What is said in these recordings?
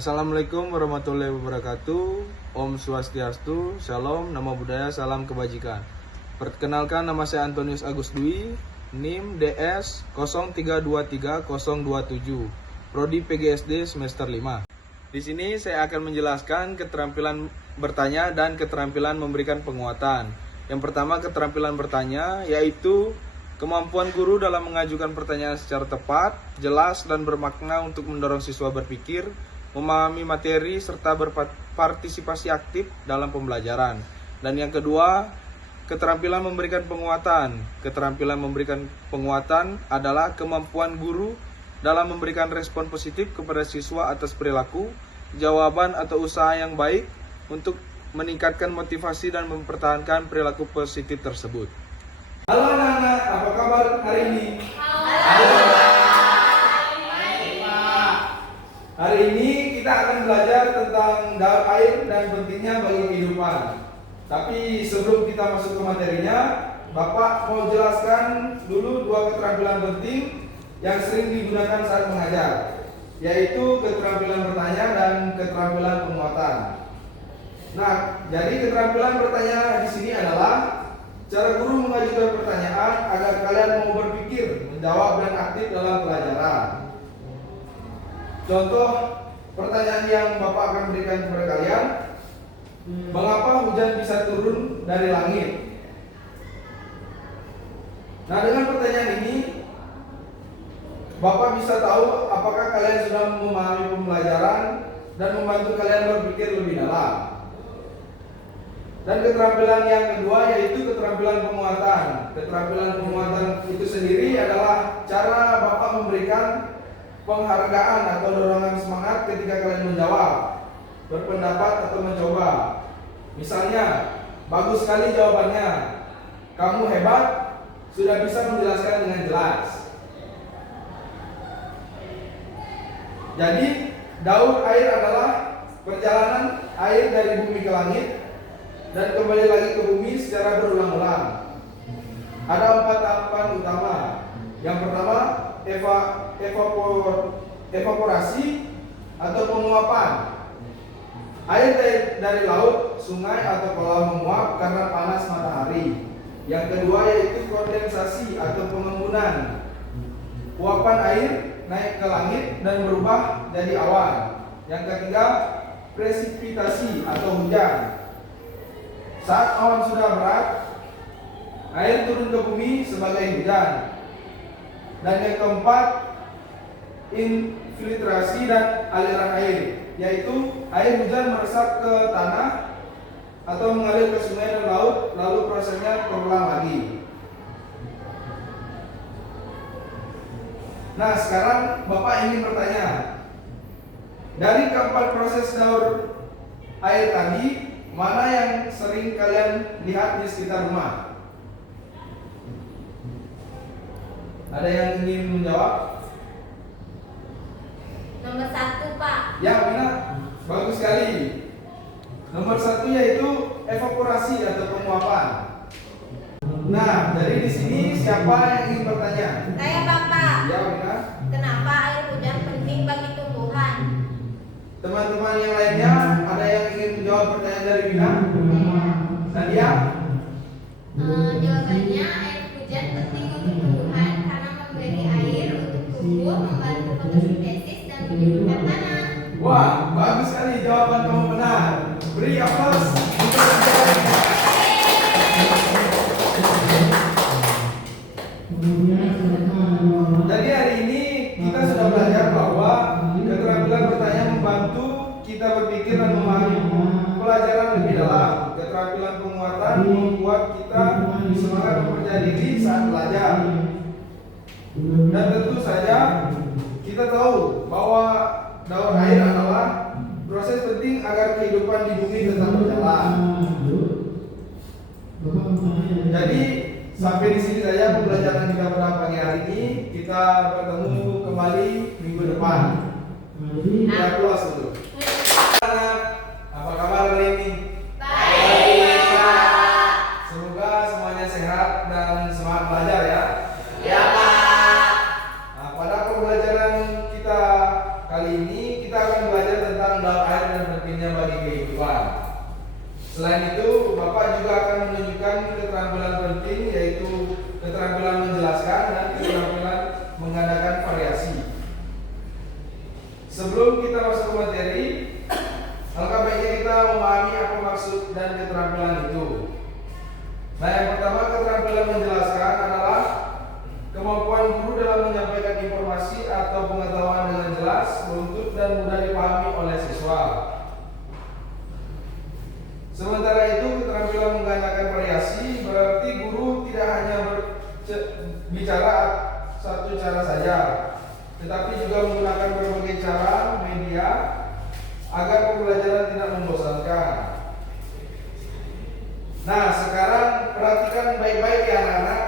Assalamualaikum warahmatullahi wabarakatuh. Om Swastiastu, Shalom, Namo Buddhaya, Salam Kebajikan. Perkenalkan, nama saya Antonius Agus Dwi, NIM DS 0323027, Prodi PGSD semester 5. Di sini saya akan menjelaskan keterampilan bertanya dan keterampilan memberikan penguatan. Yang pertama, keterampilan bertanya, yaitu kemampuan guru dalam mengajukan pertanyaan secara tepat, jelas, dan bermakna untuk mendorong siswa berpikir, memahami materi, serta berpartisipasi aktif dalam pembelajaran. Dan yang kedua, keterampilan memberikan penguatan. Keterampilan memberikan penguatan adalah kemampuan guru dalam memberikan respon positif kepada siswa atas perilaku, jawaban, atau usaha yang baik untuk meningkatkan motivasi dan mempertahankan perilaku positif tersebut. Halo anak-anak, apa kabar hari ini? Halo. Hari ini kita akan belajar tentang daur air dan pentingnya bagi kehidupan. Tapi sebelum kita masuk ke materinya, Bapak mau jelaskan dulu dua keterampilan penting yang sering digunakan saat mengajar, yaitu keterampilan bertanya dan keterampilan penguatan. Nah, jadi keterampilan bertanya di sini adalah cara guru mengajukan pertanyaan agar kalian mau berpikir, menjawab, dan aktif dalam pelajaran. Contoh pertanyaan yang Bapak akan berikan kepada kalian, mengapa hujan bisa turun dari langit? Nah, dengan pertanyaan ini Bapak bisa tahu apakah kalian sudah memahami pembelajaran dan membantu kalian berpikir lebih dalam. Dan keterampilan yang kedua yaitu keterampilan penguatan. Keterampilan penguatan itu sendiri adalah cara Bapak memberikan penghargaan atau dorongan semangat ketika kalian menjawab, berpendapat, atau mencoba. Misalnya, bagus sekali jawabannya, kamu hebat, sudah bisa menjelaskan dengan jelas. Jadi, daur air adalah perjalanan air dari bumi ke langit dan kembali lagi ke bumi secara berulang-ulang. Ada 4 tahapan utama. Yang pertama, evaporasi atau penguapan. Air dari laut, sungai, atau kolam menguap karena panas matahari. Yang kedua yaitu kondensasi atau pengembunan. Uapan air naik ke langit dan berubah jadi awan. Yang ketiga, presipitasi atau hujan. Saat awan sudah berat, air turun ke bumi sebagai hujan. Dan yang keempat, infiltrasi dan aliran air, yaitu air hujan meresap ke tanah atau mengalir ke sungai dan laut, lalu prosesnya terulang lagi. Nah, sekarang Bapak ingin bertanya, dari keempat proses daur air tadi, mana yang sering kalian lihat di sekitar rumah? Ada yang ingin menjawab? Nomor 1, Pak. Ya, benar. Bagus sekali. Nomor 1 yaitu evaporasi atau penguapan. Nah, dari di sini siapa yang ingin bertanya? Saya, Bapak. Ya, benar. Kenapa air hujan penting bagi tumbuhan? Teman-teman yang lainnya ada yang ingin menjawab pertanyaan dari Bina? Nadia? Jawabannya air hujan penting untuk tumbuhan karena memberi air untuk tumbuh, membantu fotosintesis dan menyuburkan tanah. Wah, bagus sekali jawaban kamu benar. Beri aplaus untuk jawabannya. Jadi hari ini kita sudah belajar bahwa keterampilan bertanya membantu kita berpikir dan memahami pelajaran lebih dalam. Keterampilan penguatan membuat kita semangat mempercayai diri saat belajar. Dan tentu saja kita tahu bahwa daur air adalah proses penting agar kehidupan di bumi tetap berjalan. Jadi sampai di sini saja pembelajaran kita pada pagi hari ini. Kita bertemu kembali minggu depan. Kita close dulu. Apa kabar hari ini? Baik, Pak. Semoga semuanya sehat dan semangat belajar ya. Ya, Pak. Nah, pada pembelajaran kita kali ini kita akan belajar tentang tentang daur air dan pentingnya bagi kehidupan. Selain itu, Bapak juga akan menunjukkan keterampilan penting, yaitu keterampilan menjelaskan dan keterampilan menggandakan variasi. Sebelum kita masuk ke materi, alangkah baiknya kita memahami apa maksud dan keterampilan itu. Nah, yang pertama, keterampilan menjelaskan adalah kemampuan guru dalam menyampaikan informasi atau pengetahuan dengan jelas, runtut, dan mudah dipahami oleh siswa. Sementara itu, keterampilan menggandakan variasi berarti guru tidak hanya bicara satu cara saja, tetapi juga menggunakan berbagai cara media agar pembelajaran tidak membosankan. Nah, sekarang perhatikan baik-baik ya anak-anak.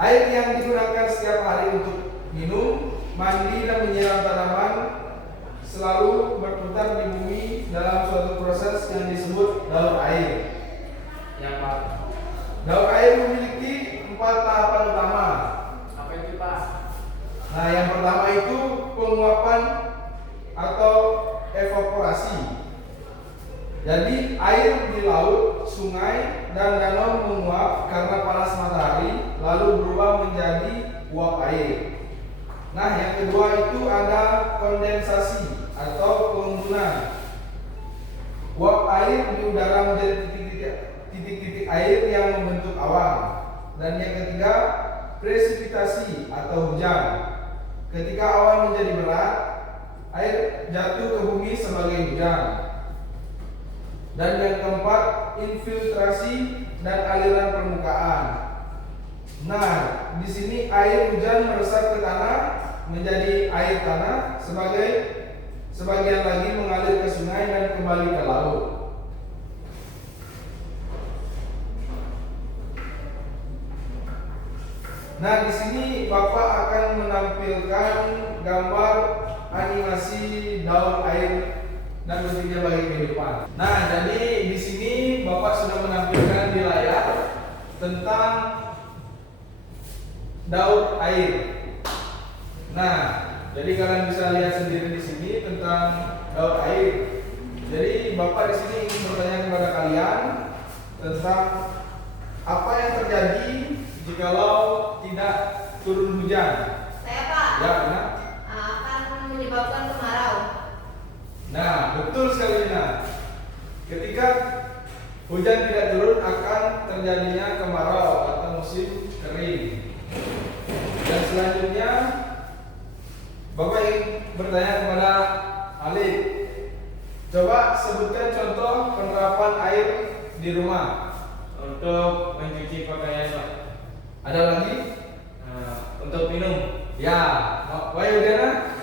Air yang digunakan setiap hari untuk minum, mandi, dan menyiram tanaman selalu berputar di bumi dalam suatu proses yang disebut daur air. Ya Pak. Daur air memiliki 4 tahapan utama. Apa itu Pak? Nah, yang pertama itu penguapan atau evaporasi. Jadi air di laut, sungai, dan danau menguap karena panas matahari lalu berubah menjadi uap air. Nah, yang kedua itu ada kondensasi atau pengembunan. Uap air di udara menjadi titik-titik air yang membentuk awan. Dan yang ketiga, presipitasi atau hujan. Ketika awan menjadi berat, air jatuh ke bumi sebagai hujan. Dan yang keempat, infiltrasi dan aliran permukaan. Nah, di sini air hujan meresap ke tanah menjadi air tanah, sebagian lagi mengalir ke sungai dan kembali ke laut. Nah, di sini Bapak akan menampilkan gambar animasi daur air dan pentingnya bagi kehidupan. Nah, jadi di sini Bapak sudah menampilkan di layar tentang daur air. Nah, jadi kalian bisa lihat sendiri di sini tentang daur air. Jadi Bapak di sini ingin bertanya kepada kalian tentang apa yang terjadi jikalau tidak turun hujan. Saya Pak. Ya, benar. Akan menyebabkan kemarau. Nah, betul sekali Nina. Ketika hujan tidak turun akan terjadinya kemarau atau musim kering. Dan selanjutnya Bapak ingin bertanya kepada Alif. Coba sebutkan contoh penerapan air di rumah. Untuk mencuci pakaian Pak. Ada lagi? Untuk minum. Ya, Wahyu Udana?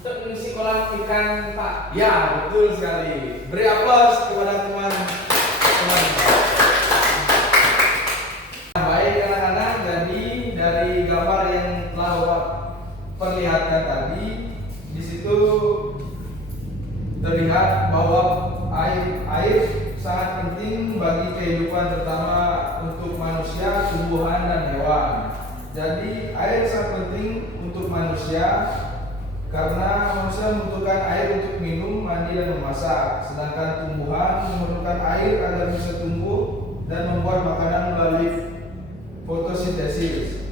Untuk mengisi kolam ikan Pak. Ya, betul sekali. Beri aplaus kepada teman-teman. Baik anak-anak, jadi dari gambar yang telah Bapak perlihatkan tadi, di situ terlihat bahwa air sangat penting bagi kehidupan, terutama untuk manusia, tumbuhan, dan hewan. Jadi air sangat penting untuk manusia karena manusia membutuhkan air untuk minum, mandi, dan memasak. Sedangkan tumbuhan memerlukan air agar bisa tumbuh dan membuat makanan melalui fotosintesis.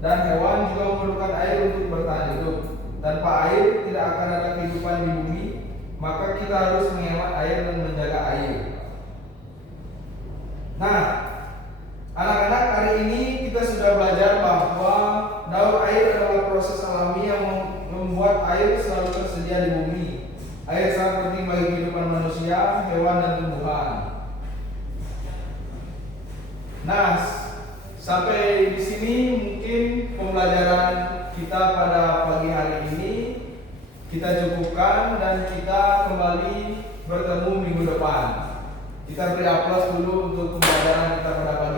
Dan hewan juga memerlukan air untuk bertahan hidup. Tanpa air tidak akan ada kehidupan di bumi, maka kita harus menghemat air dan menjaga air. Nah, anak-anak, hari ini kita sudah belajar bahwa daur air adalah proses alami yang membuat air selalu tersedia di bumi. Air sangat penting bagi kehidupan manusia, hewan, dan tumbuhan. Nah, sampai di sini mungkin pembelajaran kita pada pagi hari ini kita cukupkan dan kita kembali bertemu minggu depan. Kita beri aplaus dulu untuk pembelajaran kita pada pagi